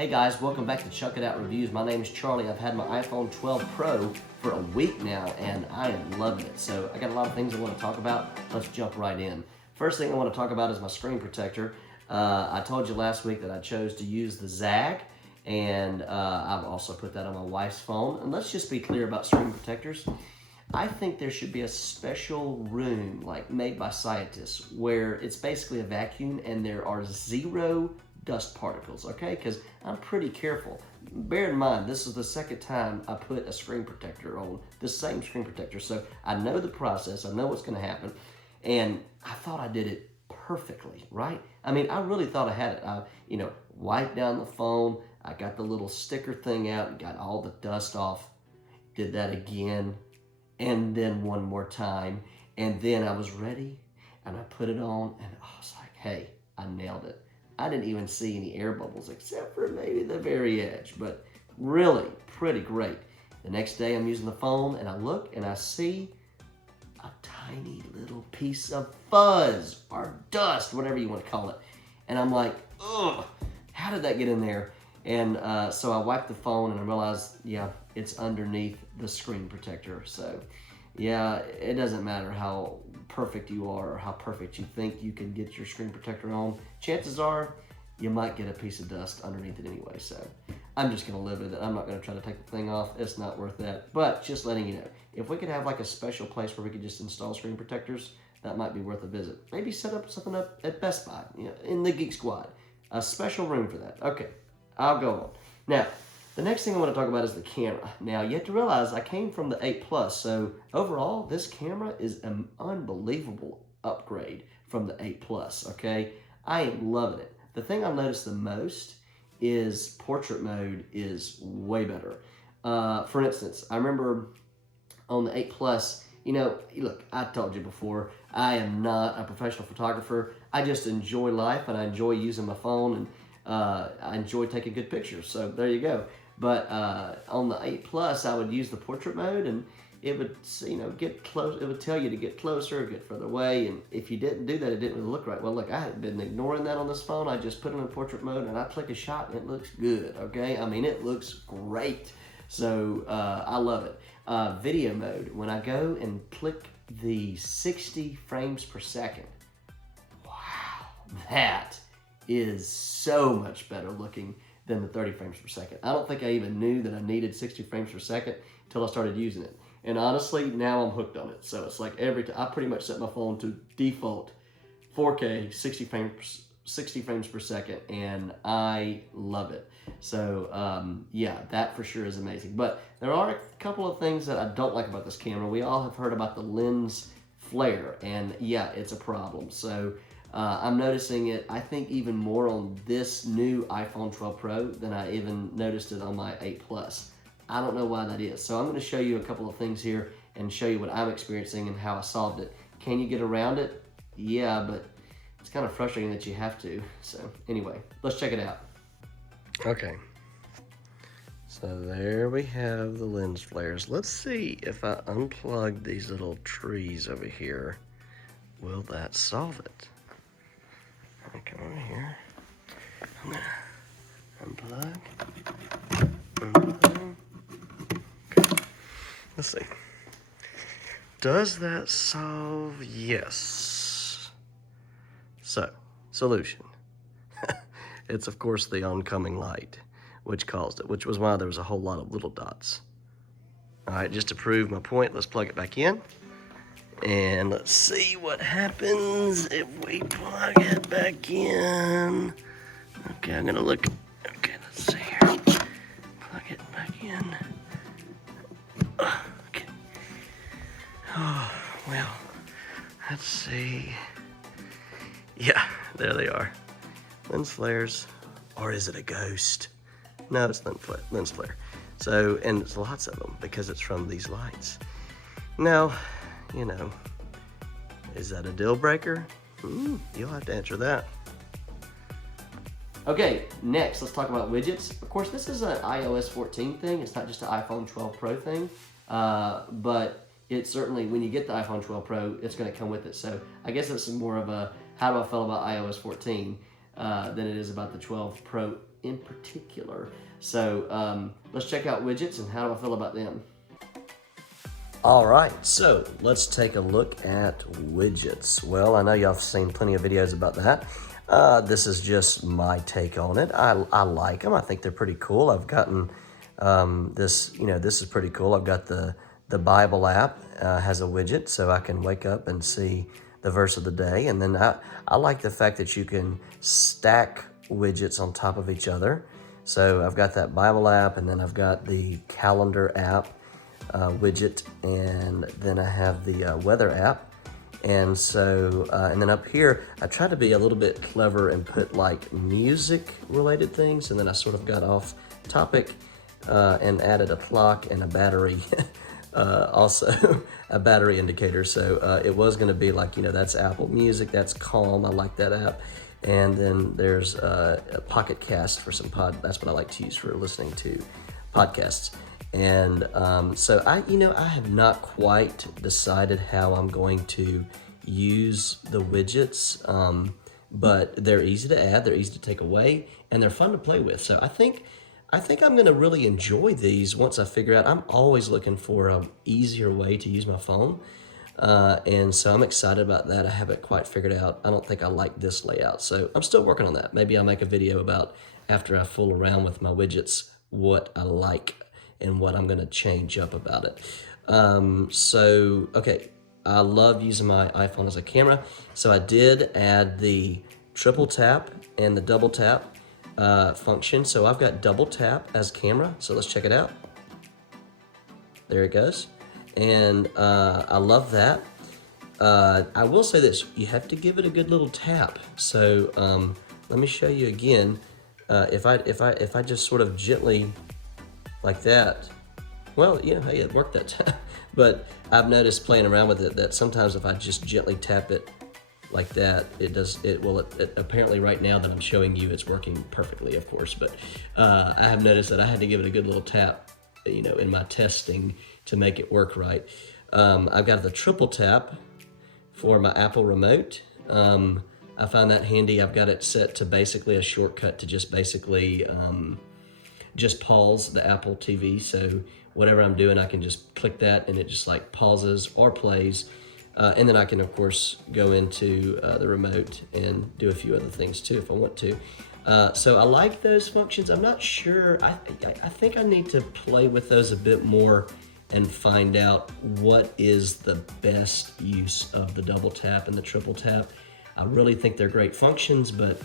Hey guys, welcome back to Chuck It Out Reviews. My name is Charlie. I've had my iPhone 12 Pro for a week now and I am loving it. So I got a lot of things I want to talk about. Let's jump right in. First thing I want to talk about is my screen protector. I told you last week that I chose to use the Zag, and I've also put that on my wife's phone. And let's just be clear about screen protectors. I think there should be a special room like made by scientists where it's basically a vacuum and there are zero dust particles, okay? Because I'm pretty careful. Bear in mind, this is the second time I put a screen protector on the same screen protector, so I know the process, I know what's going to happen, and I thought I did it perfectly, right? I mean, I really thought I had it. I, wiped down the phone, I got the little sticker thing out and got all the dust off, did that again, and then one more time, and then I was ready, and I put it on, and I was like, hey, I nailed it. I didn't even see any air bubbles except for maybe the very edge, but really pretty great. The next day I'm using the phone and I look and I see a tiny little piece of fuzz or dust, whatever you want to call it. And I'm like, ugh, how did that get in there? And so I wiped the phone and I realized, yeah, it's underneath the screen protector. So yeah, it doesn't matter how perfect you are or how perfect you think you can get your screen protector on. Chances are you might get a piece of dust underneath it anyway. So I'm just gonna live with it. I'm not gonna try to take the thing off. It's not worth that. But just letting you know, if we could have like a special place where we could just install screen protectors, that might be worth a visit. Maybe set up something up at Best Buy, in the Geek Squad. A special room for that. Okay, I'll go on. Now, the next thing I want to talk about is the camera. Now, you have to realize I came from the 8 Plus, so overall, this camera is an unbelievable upgrade from the 8 Plus, okay? I am loving it. The thing I've noticed the most is portrait mode is way better. For instance, I remember on the 8 Plus, look, I told you before, I am not a professional photographer. I just enjoy life, and I enjoy using my phone, and I enjoy taking good pictures, so there you go. But on the 8 Plus, I would use the portrait mode, and it would, get close. It would tell you to get closer, get further away, and if you didn't do that, it didn't really look right. Well, look, I had been ignoring that on this phone. I just put it in portrait mode, and I click a shot, and it looks good, okay? I mean, it looks great. So I love it. Video mode, when I go and click the 60 frames per second, wow, that is so much better looking than the 30 frames per second. I don't think I even knew that I needed 60 frames per second until I started using it. And honestly, now I'm hooked on it. So it's like every time, I pretty much set my phone to default 4K, 60 frames per second, and I love it. So yeah, that for sure is amazing. But there are a couple of things that I don't like about this camera. We all have heard about the lens flare, and yeah, it's a problem. So I'm noticing it, I think, even more on this new iPhone 12 Pro than I even noticed it on my 8 Plus. I don't know why that is. So I'm going to show you a couple of things here and show you what I'm experiencing and how I solved it. Can you get around it? Yeah, but it's kind of frustrating that you have to. So anyway, let's check it out. Okay. So there we have the lens flares. Let's see if I unplug these little trees over here. Will that solve it? I come over here. I'm gonna unplug. Okay. Let's see. Does that solve? Yes. So, solution. It's of course the oncoming light, which caused it, which was why there was a whole lot of little dots. All right, just to prove my point, let's plug it back in. And let's see what happens if we plug it back in. Okay, I'm gonna look. Okay, let's see here. Plug it back in. Okay. Oh, well, let's see. Yeah, there they are. Lens flares. Or is it a ghost? No, it's lens flare. So, and it's lots of them because it's from these lights. Now, is that a deal breaker? You'll have to answer that. Okay, next, let's talk about widgets. Of course, this is an iOS 14 thing. It's not just an iPhone 12 Pro thing, but it certainly, when you get the iPhone 12 Pro, it's going to come with it. So I guess it's more of a how do I feel about iOS 14 than it is about the 12 Pro in particular. So let's check out widgets and how do I feel about them. All right, so let's take a look at widgets. Well, I know y'all have seen plenty of videos about that. This is just my take on it. I like them. I think they're pretty cool. I've gotten this, this is pretty cool. I've got the Bible app has a widget, so I can wake up and see the verse of the day. And then I like the fact that you can stack widgets on top of each other. So I've got that Bible app, and then I've got the calendar app widget, and then I have the weather app. And so, and then up here, I tried to be a little bit clever and put like music related things, and then I sort of got off topic and added a clock and a battery, also a battery indicator. So it was gonna be like, that's Apple Music, that's Calm, I like that app. And then there's a Pocket Cast for some that's what I like to use for listening to podcasts. And so I have not quite decided how I'm going to use the widgets, but they're easy to add, they're easy to take away, and they're fun to play with. So I think I'm gonna really enjoy these once I figure out. I'm always looking for an easier way to use my phone. And so I'm excited about that. I haven't quite figured out. I don't think I like this layout. So I'm still working on that. Maybe I'll make a video about after I fool around with my widgets, what I like and what I'm gonna change up about it. Okay, I love using my iPhone as a camera. So I did add the triple tap and the double tap function. So I've got double tap as camera. So let's check it out. There it goes. And I love that. I will say this, you have to give it a good little tap. So let me show you again. If I just sort of gently like that, well, hey, it worked that time. But I've noticed playing around with it that sometimes if I just gently tap it like that, it apparently right now that I'm showing you, it's working perfectly, of course. But I have noticed that I had to give it a good little tap, in my testing to make it work right. I've got the triple tap for my Apple remote. I find that handy. I've got it set to basically a shortcut to just basically just pause the Apple TV. So whatever I'm doing, I can just click that and it just like pauses or plays. And then I can, of course, go into the remote and do a few other things too if I want to. So I like those functions. I'm not sure. I think I need to play with those a bit more and find out what is the best use of the double tap and the triple tap. I really think they're great functions, but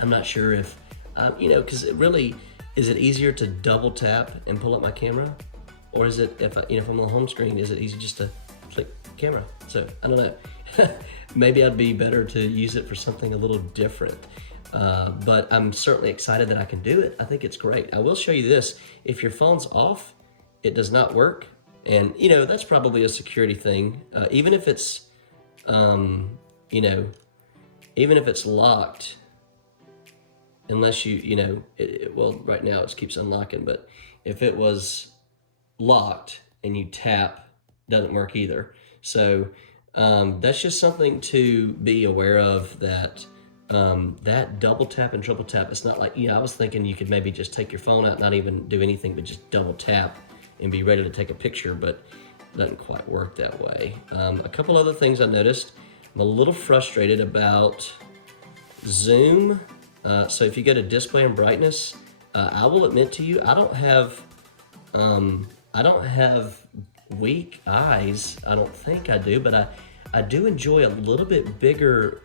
I'm not sure if, because it really, is it easier to double tap and pull up my camera? Or is it, if I'm on the home screen, is it easy just to click camera? So I don't know. Maybe I'd be better to use it for something a little different. But I'm certainly excited that I can do it. I think it's great. I will show you this. If your phone's off, it does not work. And that's probably a security thing. Even if it's, even if it's locked, unless well, right now it keeps unlocking, but if it was locked and you tap, doesn't work either. So that's just something to be aware of, that that double tap and triple tap, it's not like, I was thinking you could maybe just take your phone out, not even do anything, but just double tap and be ready to take a picture, but it doesn't quite work that way. A couple other things I noticed. I'm a little frustrated about zoom. So if you go to display and brightness, I will admit to you, I don't have weak eyes. I don't think I do, but I do enjoy a little bit bigger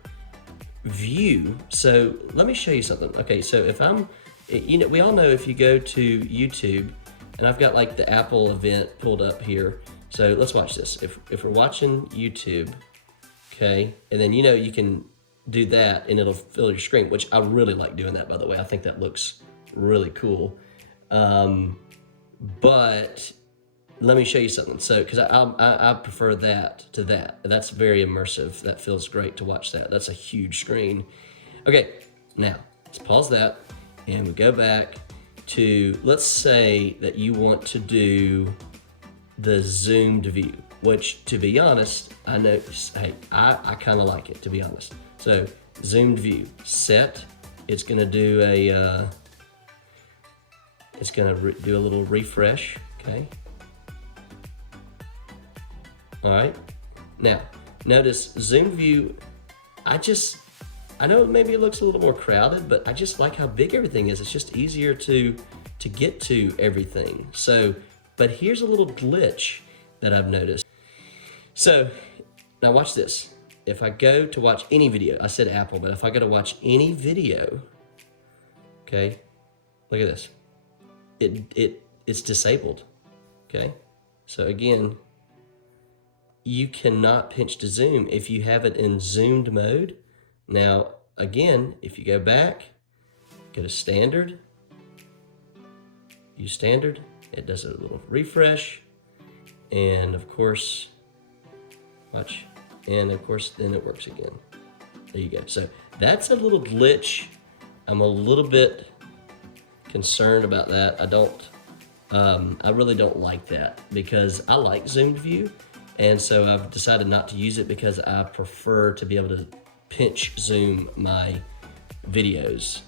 view. So let me show you something. Okay, so if I'm, we all know if you go to YouTube, and I've got like the Apple event pulled up here. So let's watch this. If we're watching YouTube, okay, and then you can do that and it'll fill your screen, which I really like doing that, by the way. I think that looks really cool. But let me show you something. So, because I prefer that to that. That's very immersive. That feels great to watch that. That's a huge screen. Okay, now let's pause that and we go back to, let's say that you want to do the zoomed view, which, to be honest, I know, hey, I kind of like it, to be honest. So zoomed view, set, it's gonna do a, It's gonna do a little refresh, okay? All right, now notice zoom view. I know maybe it looks a little more crowded, but I just like how big everything is. It's just easier to get to everything. So, but here's a little glitch that I've noticed. So, now watch this. If I go to watch any video, I said Apple, but if I go to watch any video, okay, look at this. It's disabled, okay? So again, you cannot pinch to zoom if you have it in zoomed mode. Now, again, if you go back, go to standard, use standard, it does a little refresh, and of course, watch, and of course, then it works again. There you go. So that's a little glitch. I'm a little bit concerned about that. I really don't like that because I like zoomed view, and so I've decided not to use it because I prefer to be able to pinch zoom my videos,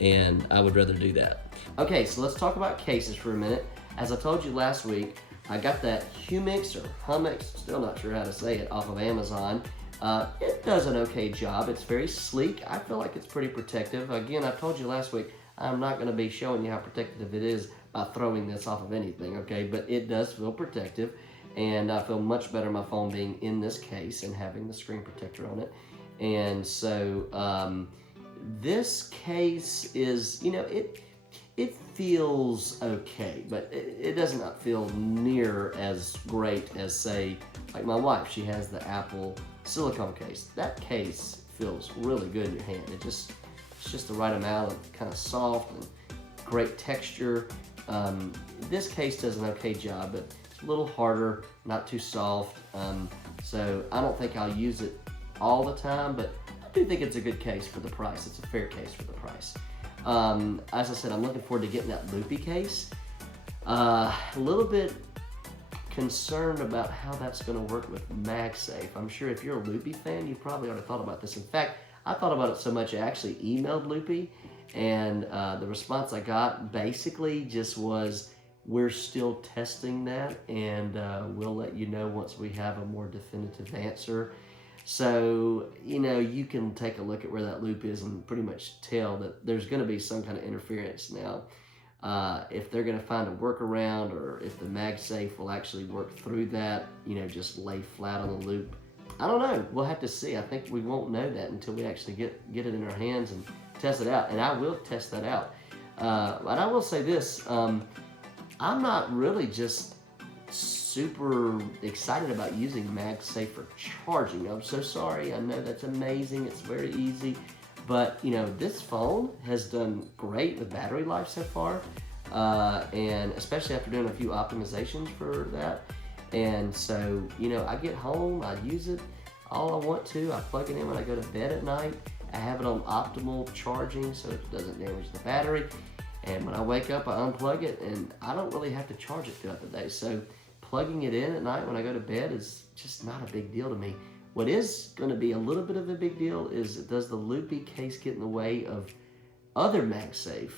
and I would rather do that. Okay, so let's talk about cases for a minute. As I told you last week, I got that Humix or Humix, still not sure how to say it, off of Amazon. It does an okay job. It's very sleek. I feel like it's pretty protective. Again, I told you last week, I'm not going to be showing you how protective it is by throwing this off of anything, okay? But it does feel protective, and I feel much better my phone being in this case and having the screen protector on it. And so this case is, you know, it feels okay, but it does not feel near as great as, say, like my wife. She has the Apple silicone case. That case feels really good in your hand. It's just the right amount of kind of soft and great texture. This case does an okay job, but it's a little harder, not too soft. So I don't think I'll use it all the time, but I do think it's a good case for the price. It's a fair case for the price. As I said, I'm looking forward to getting that loopy case. A little bit concerned about how that's going to work with MagSafe. I'm sure if you're a Loopy fan, you probably already thought about this. In fact, I thought about it so much I actually emailed Loopy, and the response I got basically just was, we're still testing that, and we'll let you know once we have a more definitive answer. So, you know, you can take a look at where that loop is and pretty much tell that there's going to be some kind of interference. Now, if they're going to find a workaround, or if the MagSafe will actually work through that, you know, just lay flat on the loop, I don't know. We'll have to see. I think we won't know that until we actually get it in our hands and test it out. And I will test that out. But I will say this, I'm not really just super excited about using MagSafe for charging. I'm so sorry. I know that's amazing. It's very easy. But, you know, this phone has done great with battery life so far. And especially after doing a few optimizations for that. And so, you know, I get home, I use it all I want to. I plug it in when I go to bed at night. I have it on optimal charging so it doesn't damage the battery. And when I wake up, I unplug it, and I don't really have to charge it throughout the day. So plugging it in at night when I go to bed is just not a big deal to me. What is going to be a little bit of a big deal is, does the loopy case get in the way of other MagSafe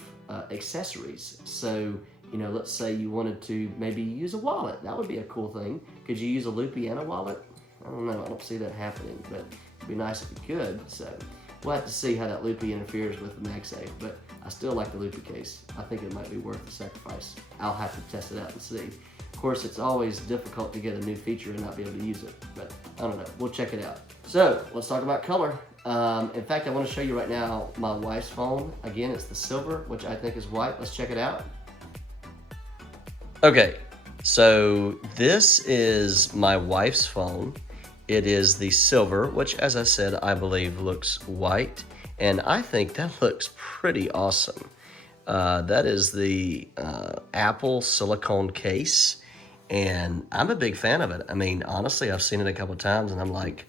accessories? So, you know, let's say you wanted to maybe use a wallet. That would be a cool thing. Could you use a loopy and a wallet? I don't know. I don't see that happening, but it'd be nice if you could. So we'll have to see how that loopy interferes with the MagSafe, but I still like the loopy case. I think it might be worth the sacrifice. I'll have to test it out and see. Of course, it's always difficult to get a new feature and not be able to use it, but I don't know. We'll check it out. So let's talk about color. In fact, I want to show you right now my wife's phone. Again, it's the silver, which I think is white. Let's check it out. Okay, so this is my wife's phone. It is the silver, which, as I said, I believe looks white, and I think that looks pretty awesome. That is the Apple silicone case, and I'm a big fan of it. I mean, honestly, I've seen it a couple times, and I'm like,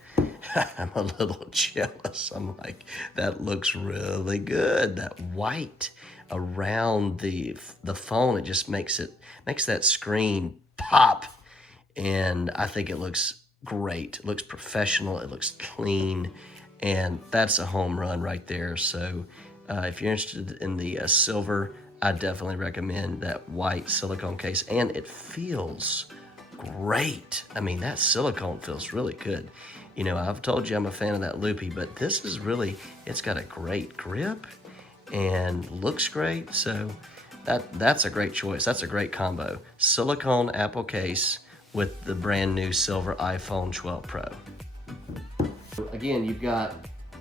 I'm a little jealous. I'm like, that looks really good. That white around the phone, it just makes that screen pop, and I think it looks great. It looks professional. It looks clean, and that's a home run right there. So if you're interested in the silver, I definitely recommend that white silicone case, and it feels great. I mean, that silicone feels really good. You know, I've told you I'm a fan of that loopy, but this is really, it's got a great grip and looks great. So that's a great choice. That's a great combo. Silicone Apple case with the brand new silver iPhone 12 Pro. Again, you've got,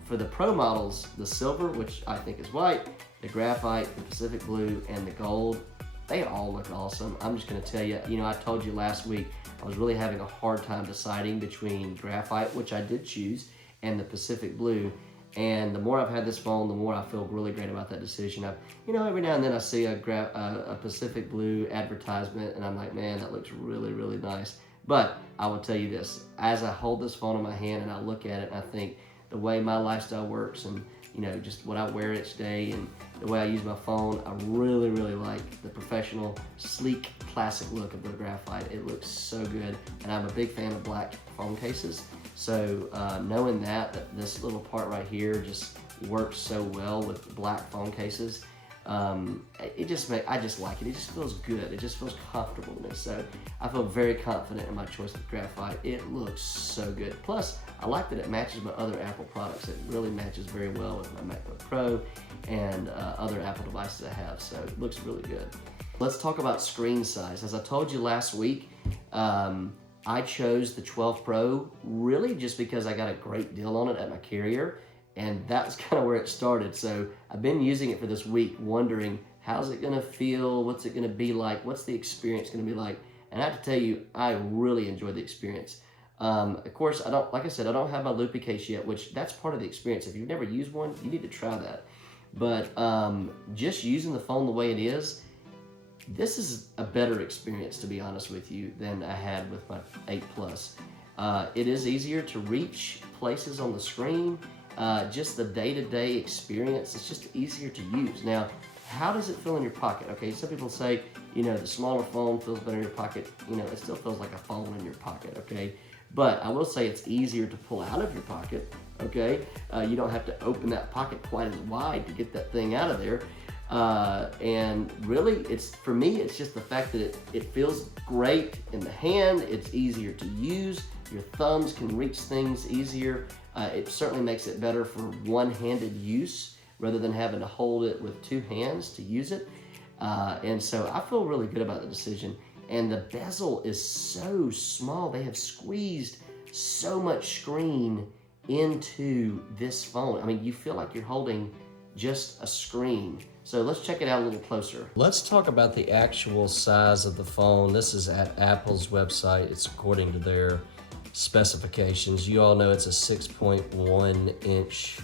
for the Pro models, the silver, which I think is white, the graphite, the Pacific blue, and the gold. They all look awesome. I'm just gonna tell you, you know, I told you last week, I was really having a hard time deciding between graphite, which I did choose, and the Pacific blue. And the more I've had this phone, the more I feel really great about that decision. You know, every now and then I see a Pacific blue advertisement, and I'm like, man, that looks really, really nice. But I will tell you this, as I hold this phone in my hand and I look at it, and I think the way my lifestyle works, and you know, just what I wear each day and the way I use my phone, I really, really like the professional, sleek, classic look of the graphite. It looks so good, and I'm a big fan of black phone cases. So knowing that this little part right here just works so well with black phone cases, I just like it. It just feels good. It just feels comfortable to me. So I feel very confident in my choice of graphite. It looks so good. Plus, I like that it matches my other Apple products. It really matches very well with my MacBook Pro and other Apple devices I have. So it looks really good. Let's talk about screen size. As I told you last week, I chose the 12 Pro really just because I got a great deal on it at my carrier. And that's kind of where it started. So I've been using it for this week, wondering how's it gonna feel? What's it gonna be like? What's the experience gonna be like? And I have to tell you, I really enjoyed the experience. Of course, like I said, I don't have my loopy case yet, which that's part of the experience. If you've never used one, you need to try that. But just using the phone the way it is, this is a better experience, to be honest with you, than I had with my 8 Plus. It is easier to reach places on the screen. Just the day-to-day experience, it's just easier to use. Now, how does it feel in your pocket? Okay, some people say, you know, the smaller phone feels better in your pocket. You know, it still feels like a phone in your pocket, okay? But I will say it's easier to pull out of your pocket, okay? You don't have to open that pocket quite as wide to get that thing out of there. And really, for me, it's just the fact that it feels great in the hand. It's easier to use. Your thumbs can reach things easier. It certainly makes it better for one-handed use rather than having to hold it with 2 hands to use it. And so I feel really good about the decision. And the bezel is so small. They have squeezed so much screen into this phone. I mean, you feel like you're holding just a screen. So let's check it out a little closer. Let's talk about the actual size of the phone. This is at Apple's website. It's according to their specifications. You all know it's a 6.1 inch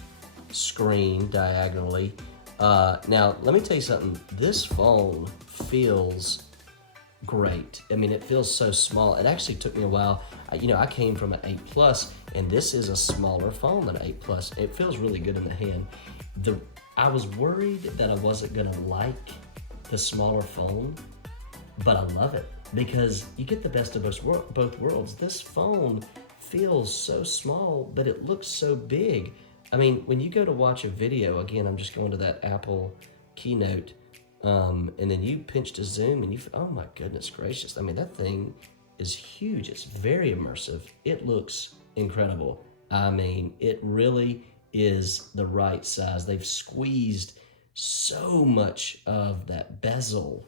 screen diagonally. Now, let me tell you something. This phone feels great. I mean, it feels so small. It actually took me a while. I came from an 8 Plus, and this is a smaller phone than an 8 Plus. It feels really good in the hand. I was worried that I wasn't gonna like the smaller phone, but I love it because you get the best of both worlds. This phone feels so small, but it looks so big. I mean, when you go to watch a video, again, I'm just going to that Apple keynote, and then you pinch to zoom and oh my goodness gracious. I mean, that thing is huge. It's very immersive. It looks incredible. I mean, it really is the right size. They've squeezed so much of that bezel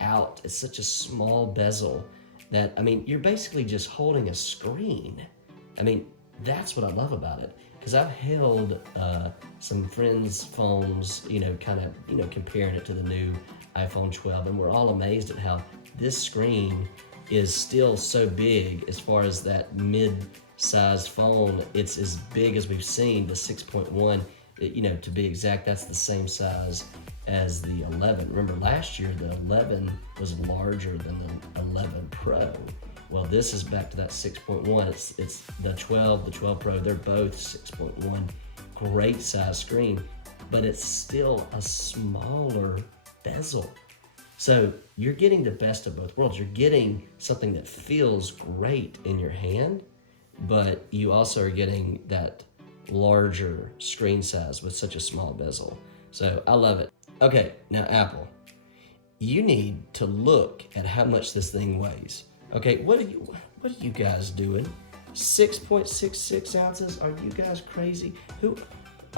out. It's such a small bezel that, I mean, you're basically just holding a screen. I mean, that's what I love about it. Because I've held some friends' phones, comparing it to the new iPhone 12, and we're all amazed at how this screen is still so big as far as that mid-sized phone. It's as big as we've seen, the 6.1, to be exact, that's the same size as the 11. Remember last year, the 11 was larger than the 11 Pro. Well, this is back to that 6.1. It's the 12 Pro, they're both 6.1. Great size screen, but it's still a smaller bezel. So you're getting the best of both worlds. You're getting something that feels great in your hand, but you also are getting that larger screen size with such a small bezel. So I love it. Okay, now Apple. you need to look at how much this thing weighs. Okay, what are you guys doing? 6.66 ounces? Are you guys crazy? Who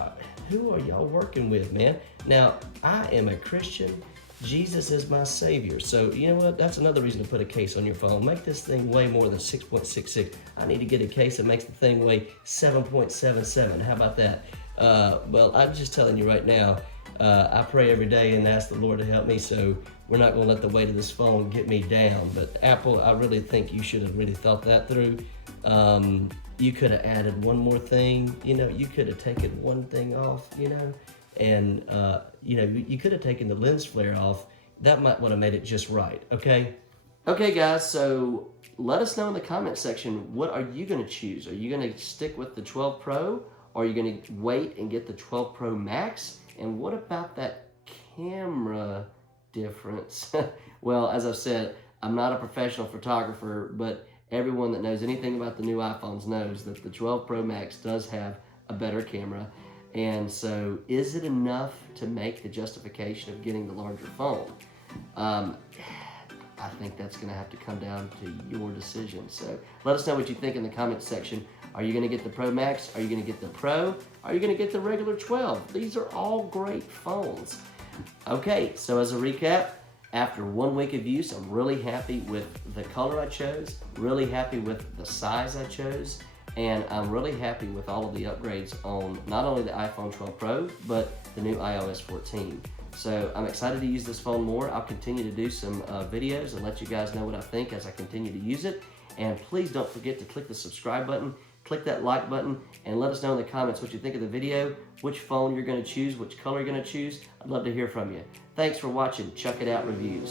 are y'all working with, man? Now, I am a Christian. Jesus is my Savior. So, you know what? That's another reason to put a case on your phone. Make this thing weigh more than 6.66. I need to get a case that makes the thing weigh 7.77. How about that? Well, I'm just telling you right now, I pray every day and ask the Lord to help me, so we're not going to let the weight of this phone get me down. But Apple, I really think you should have really thought that through. You could have added one more thing. You know, you could have taken one thing off, you know, and, you know, you could have taken the lens flare off. That might would have made it just right, okay? Okay, guys, so let us know in the comment section, what are you going to choose? Are you going to stick with the 12 Pro, or are you going to wait and get the 12 Pro Max? And what about that camera difference? Well, as I've said, I'm not a professional photographer, but everyone that knows anything about the new iPhones knows that the 12 Pro Max does have a better camera. And so is it enough to make the justification of getting the larger phone? I think that's going to have to come down to your decision. So let us know what you think in the comment section. Are you going to get the Pro Max? Are you going to get the Pro? Are you going to get the regular 12? These are all great phones. Okay, so as a recap, after 1 week of use, I'm really happy with the color I chose, really happy with the size I chose, and I'm really happy with all of the upgrades on not only the iPhone 12 Pro, but the new iOS 14. So I'm excited to use this phone more. I'll continue to do some videos and let you guys know what I think as I continue to use it. And please don't forget to click the subscribe button, click that like button, and let us know in the comments what you think of the video, which phone you're going to choose, which color you're going to choose. I'd love to hear from you. Thanks for watching Chuck It Out Reviews.